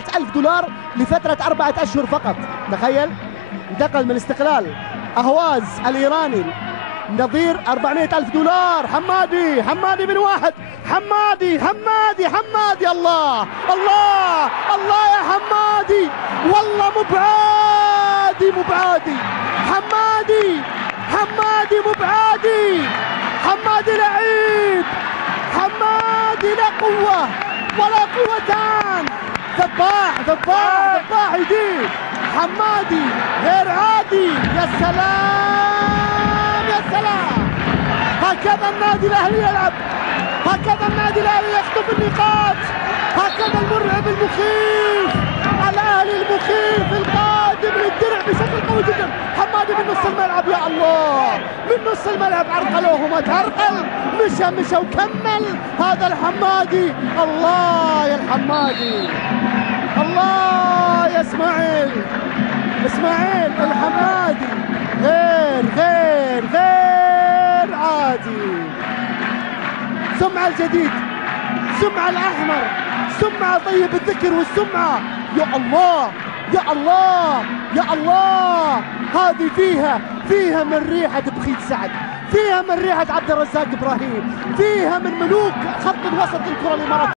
$400,000 لفترة 4 أشهر فقط. تخيل، انتقل من استقلال أهواز الإيراني نظير $400,000. حمادي من واحد، حمادي الله الله الله يا حمادي، والله مبعادي حمادي لعيب، حمادي لا قوة ولا قوتان، ذباح يديه، حمادي غير عادي. يا سلام، هكذا النادي الأهلي يلعب، هكذا النادي الأهلي يخطف النقاط، هكذا المرعب المخيف، الأهلي المخيف القادم للدرع بشكل قوي جدا. حمادي من نص الملعب، يا الله، من نص الملعب عرقلوه وما تعرقل، مشى وكمل هذا الحمادي. الله يا الحمادي، الله يا اسماعيل الحمادي غير عادي. سمعة الجديد، سمعة الأحمر، سمعة طيب الذكر والسمعة. يا الله هذه فيها من ريحة بخيت سعد، فيها من ريحة عبد الرزاق إبراهيم، فيها من ملوك خط الوسط الكرة الإماراتية.